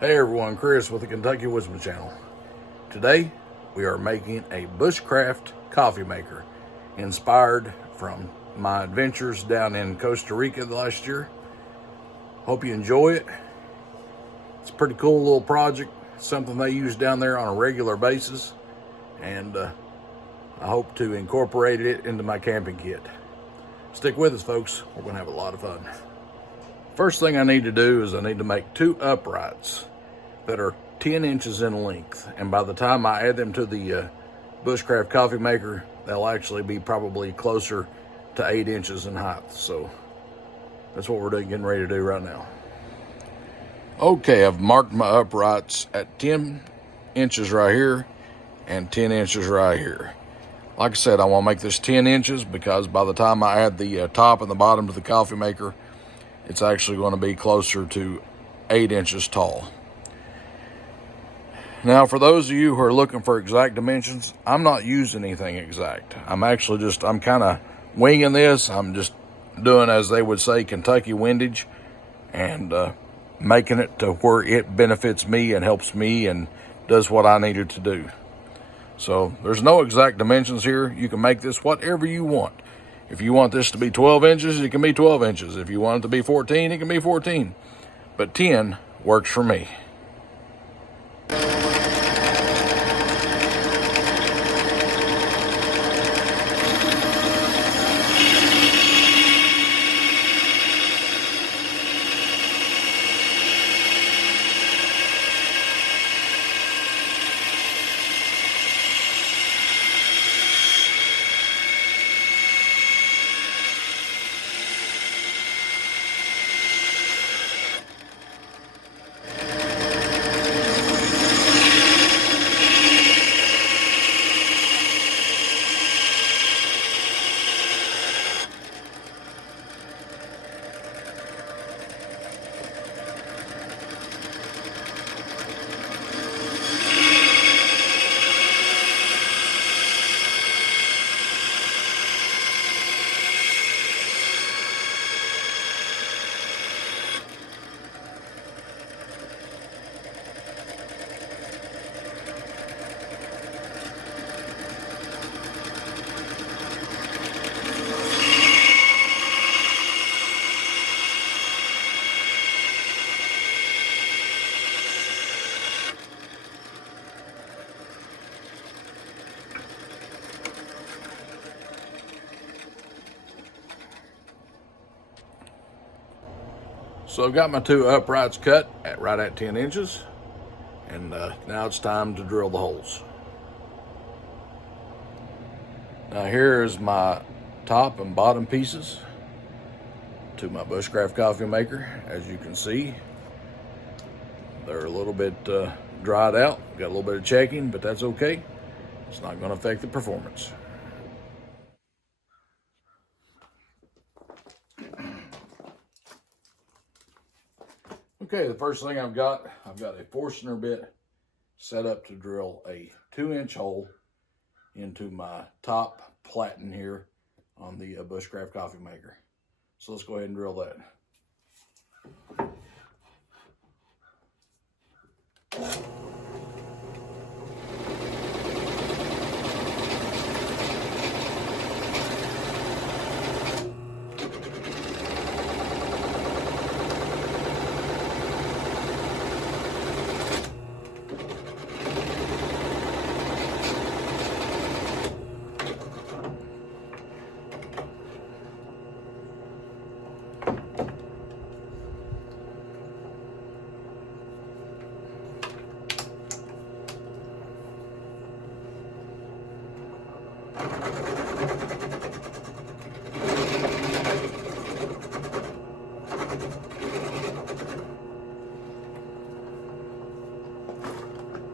Hey everyone, Chris with the Kentucky Woodsman Channel. Today we are making a Bushcraft coffee maker inspired from my adventures down in Costa Rica last year. Hope you enjoy it. It's a pretty cool little project, something they use down there on a regular basis, and I hope to incorporate it into my camping kit. Stick with us, folks. We're going to have a lot of fun. First thing I need to do is I need to make two uprights that are 10 inches in length, and by the time I add them to the Bushcraft coffee maker, they'll actually be probably closer to 8 inches in height. So that's what we're getting ready to do right now. Okay, I've marked my uprights at 10 inches right here and 10 inches right here. Like I said, I want to make this 10 inches because by the time I add the top and the bottom to the coffee maker, it's actually going to be closer to 8 inches tall. Now, for those of you who are looking for exact dimensions, I'm not using anything exact. I'm kind of winging this. I'm just doing, as they would say, Kentucky windage, and making it to where it benefits me and helps me and does what I needed to do. So there's no exact dimensions here. You can make this whatever you want. If you want this to be 12 inches, it can be 12 inches. If you want it to be 14, it can be 14. But 10 works for me. So I've got my two uprights cut right at 10 inches, and now it's time to drill the holes. Now here is my top and bottom pieces to my Bushcraft coffee maker. As you can see, they're a little bit dried out, got a little bit of checking, but that's okay. It's not going to affect the performance. Okay, the first thing I've got a Forstner bit set up to drill a 2-inch hole into my top platen here on the Bushcraft coffee maker. So let's go ahead and drill that.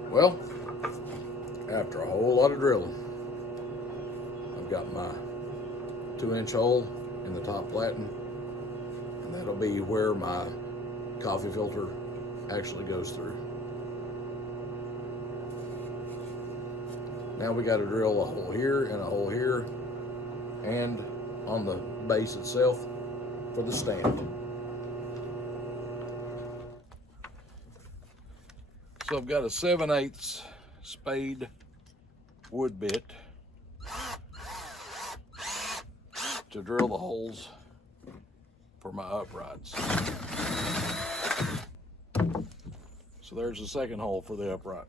Well, after a whole lot of drilling, I've got my 2-inch hole in the top platen, and that'll be where my coffee filter actually goes through. Now we got to drill a hole here and a hole here, and on the base itself for the stand. So I've got a 7/8 spade wood bit to drill the holes for my uprights. So there's the second hole for the upright.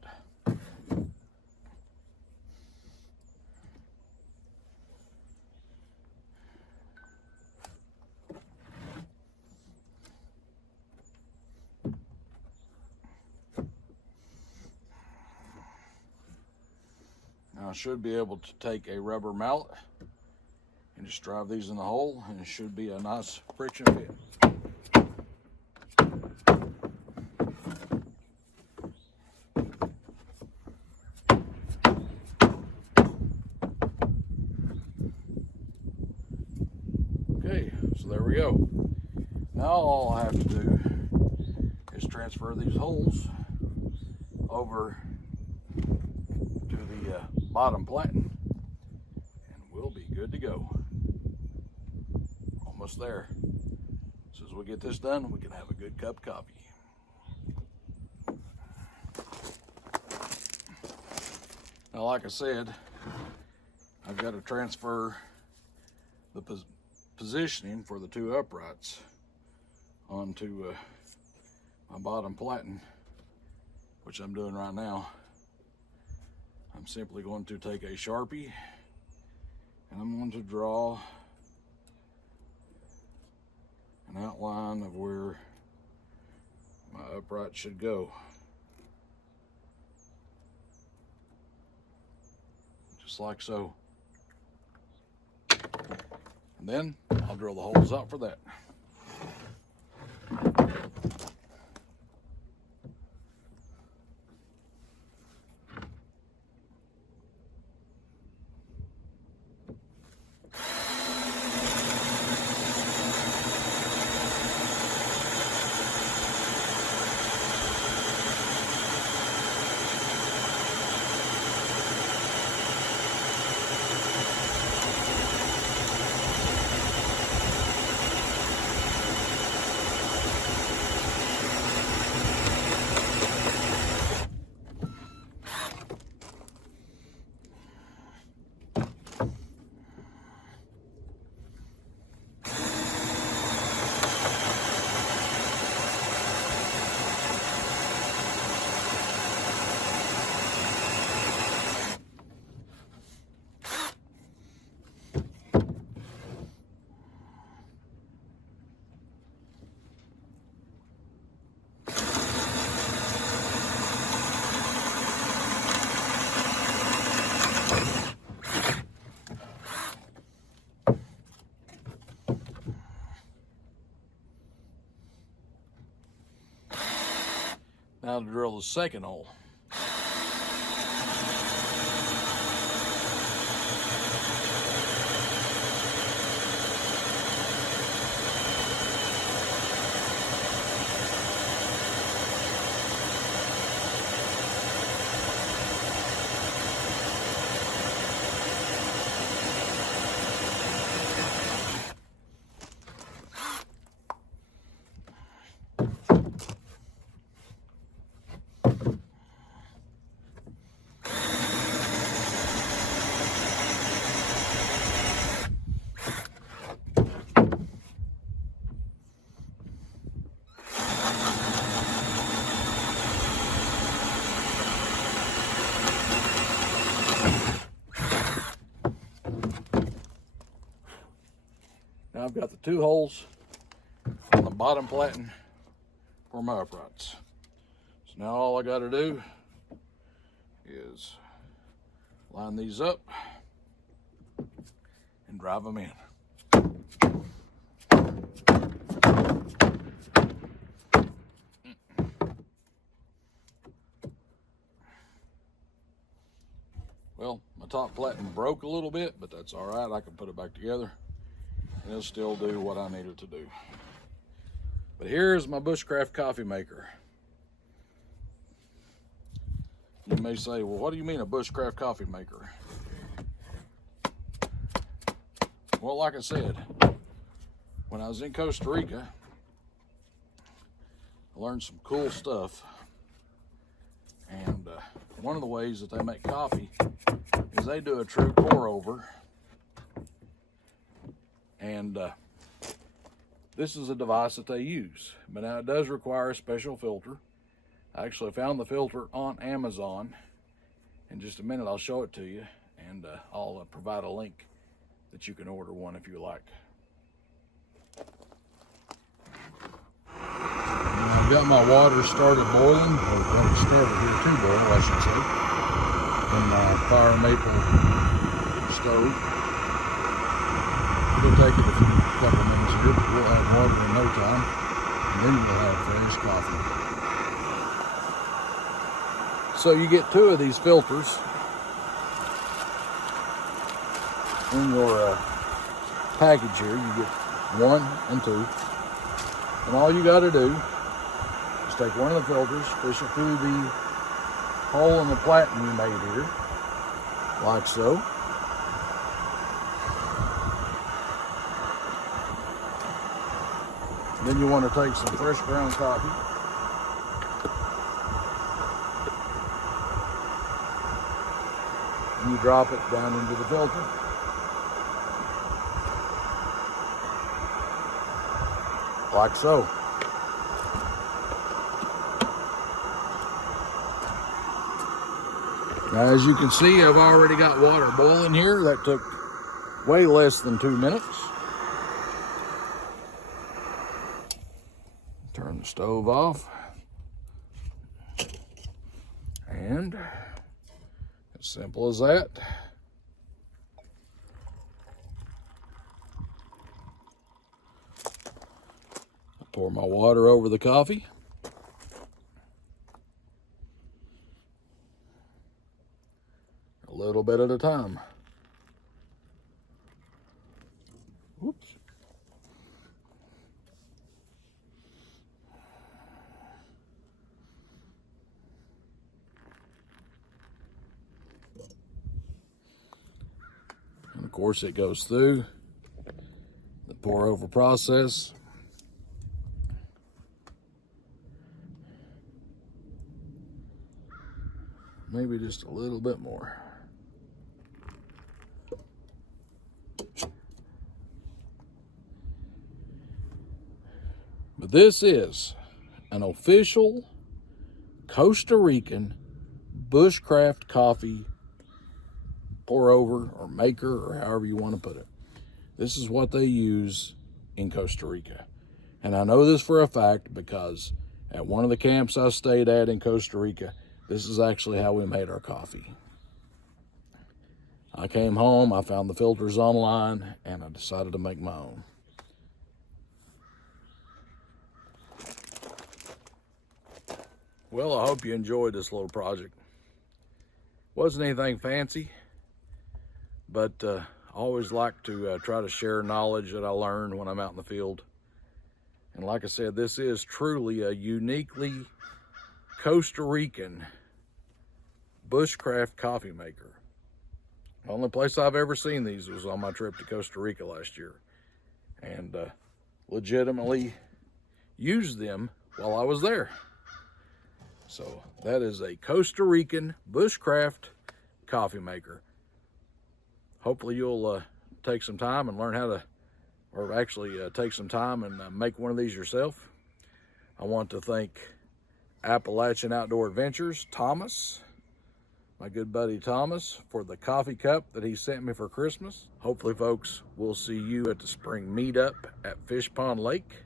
Now I should be able to take a rubber mallet and just drive these in the hole, and it should be a nice friction fit. Okay, so there we go. Now all I have to do is transfer these holes over to the bottom platen, and we'll be good to go. Almost there. So as we get this done, we can have a good cup of coffee. Now, like I said, I've got to transfer the positioning for the two uprights onto my bottom platen, which I'm doing right now. I'm simply going to take a Sharpie and I'm going to draw an outline of where my upright should go. Just like so. And then I'll drill the holes out for that. Now to drill the second hole. Now I've got the two holes on the bottom platen for my uprights. So now all I got to do is line these up and drive them in. Well, my top platen broke a little bit, but that's all right. I can put it back together and it'll still do what I need it to do. But here's my Bushcraft coffee maker. You may say, well, what do you mean a Bushcraft coffee maker? Well, like I said, when I was in Costa Rica, I learned some cool stuff And one of the ways that they make coffee is they do a true pour over. And this is a device that they use, but now it does require a special filter. I actually found the filter on Amazon. In just a minute I'll show it to you, and I'll provide a link that you can order one if you like. And I've got my water started boiling, or well, it started here to boil, I should say, in my fire maple stove. It'll take it a couple minutes here, but we'll have water in no time, and then we'll have fresh coffee. So you get 2 of these filters in your package here. You get 1 and 2, and all you got to do is take one of the filters, push it through the hole in the platen you made here, like so. Then you want to take some fresh ground coffee, and you drop it down into the filter. Like so. Now, as you can see, I've already got water boiling here. That took way less than 2 minutes. Turn the stove off, and as simple as that. I pour my water over the coffee. A little bit at a time. Whoops. And of course it goes through the pour over process. Maybe just a little bit more. But this is an official Costa Rican bushcraft coffee pour over or maker, or however you want to put it. This is what they use in Costa Rica. And I know this for a fact because at one of the camps I stayed at in Costa Rica, this is actually how we made our coffee. I came home, I found the filters online, and I decided to make my own. Well, I hope you enjoyed this little project. Wasn't anything fancy, but I always like to try to share knowledge that I learned when I'm out in the field. And like I said, this is truly a uniquely Costa Rican bushcraft coffee maker. The only place I've ever seen these was on my trip to Costa Rica last year, and legitimately used them while I was there. So that is a Costa Rican bushcraft coffee maker. Hopefully you'll take some time and learn how to, or actually take some time and make one of these yourself. I want to thank Appalachian Outdoor Adventures, Thomas, my good buddy Thomas, for the coffee cup that he sent me for Christmas. Hopefully, folks, we'll see you at the spring meetup at Fish Pond Lake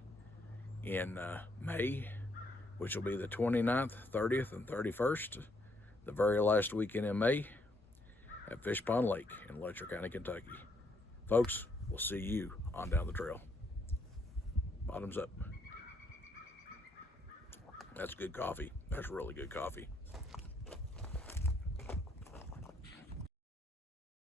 in May, which will be the 29th, 30th, and 31st, the very last weekend in May at Fish Pond Lake in Letcher County, Kentucky. Folks, we'll see you on down the trail. Bottoms up. That's good coffee. That's really good coffee.